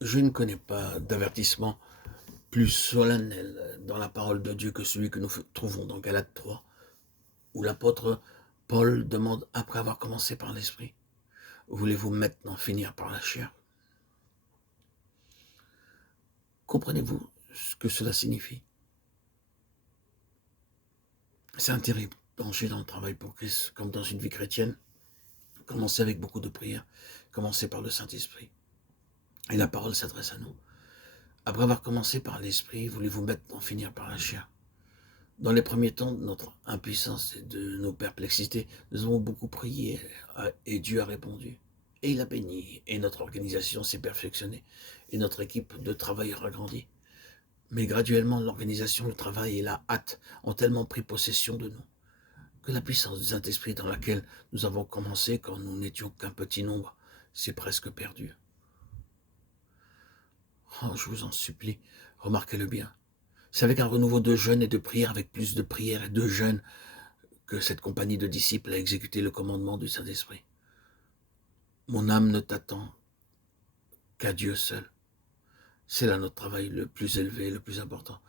Je ne connais pas d'avertissement plus solennel dans la parole de Dieu que celui que nous trouvons dans Galates 3, où l'apôtre Paul demande, après avoir commencé par l'esprit, voulez-vous maintenant finir par la chair? Comprenez-vous ce que cela signifie? C'est un terrible danger dans le travail pour Christ, comme dans une vie chrétienne. Commencez avec beaucoup de prières, commencez par le Saint-Esprit. Et la parole s'adresse à nous. Après avoir commencé par l'esprit, voulez-vous maintenant finir par la chair? Dans les premiers temps de notre impuissance et de nos perplexités, nous avons beaucoup prié et Dieu a répondu. Et il a béni, et notre organisation s'est perfectionnée, et notre équipe de travailleurs a grandi. Mais graduellement, l'organisation, le travail et la hâte ont tellement pris possession de nous que la puissance du Saint-Esprit dans laquelle nous avons commencé quand nous n'étions qu'un petit nombre s'est presque perdue. Oh, je vous en supplie, remarquez-le bien. C'est avec un renouveau de jeûne et de prière, avec plus de prières et de jeûne, que cette compagnie de disciples a exécuté le commandement du Saint-Esprit. Mon âme ne t'attend qu'à Dieu seul. C'est là notre travail le plus élevé, le plus important.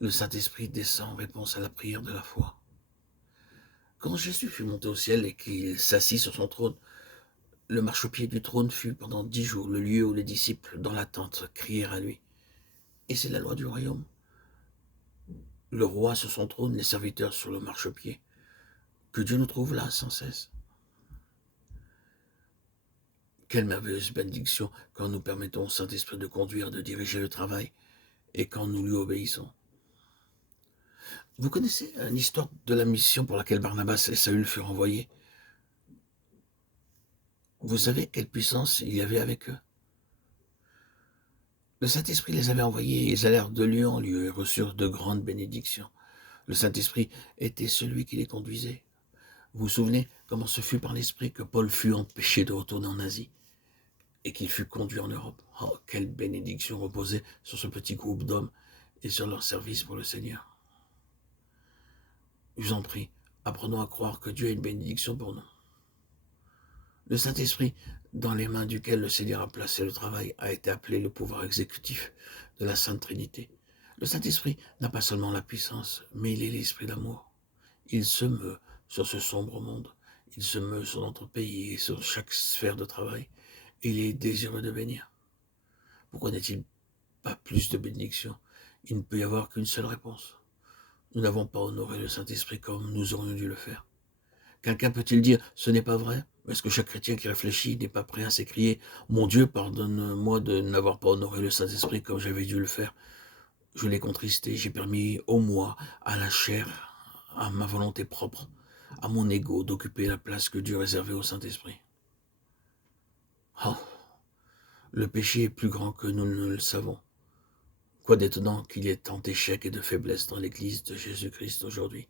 Le Saint-Esprit descend en réponse à la prière de la foi. Quand Jésus fut monté au ciel et qu'il s'assit sur son trône, le marchepied du trône fut pendant 10 jours le lieu où les disciples, dans l'attente, crièrent à lui. Et c'est la loi du royaume. Le roi sur son trône, les serviteurs sur le marchepied. Que Dieu nous trouve là sans cesse. Quelle merveilleuse bénédiction quand nous permettons au Saint-Esprit de conduire, de diriger le travail, et quand nous lui obéissons. Vous connaissez l'histoire de la mission pour laquelle Barnabas et Saül furent envoyés? Vous savez quelle puissance il y avait avec eux? Le Saint-Esprit les avait envoyés, et ils allèrent de lieu en lieu et reçurent de grandes bénédictions. Le Saint-Esprit était celui qui les conduisait. Vous vous souvenez comment ce fut par l'Esprit que Paul fut empêché de retourner en Asie et qu'il fut conduit en Europe? Oh, quelle bénédiction reposait sur ce petit groupe d'hommes et sur leur service pour le Seigneur. Je vous en prie, apprenons à croire que Dieu a une bénédiction pour nous. Le Saint-Esprit, dans les mains duquel le Seigneur a placé le travail, a été appelé le pouvoir exécutif de la Sainte Trinité. Le Saint-Esprit n'a pas seulement la puissance, mais il est l'Esprit d'amour. Il se meut sur ce sombre monde. Il se meut sur notre pays et sur chaque sphère de travail. Il est désireux de bénir. Pourquoi n'est-il pas plus de bénédiction? Il ne peut y avoir qu'une seule réponse. Nous n'avons pas honoré le Saint-Esprit comme nous aurions dû le faire. Quelqu'un peut-il dire, ce n'est pas vrai? Est-ce que chaque chrétien qui réfléchit n'est pas prêt à s'écrier, mon Dieu, pardonne-moi de n'avoir pas honoré le Saint-Esprit comme j'avais dû le faire? Je l'ai contristé, j'ai permis au moi, à la chair, à ma volonté propre, à mon ego d'occuper la place que Dieu réservait au Saint-Esprit. Oh, le péché est plus grand que nous ne le savons. Quoi d'étonnant qu'il y ait tant d'échecs et de faiblesses dans l'Église de Jésus-Christ aujourd'hui.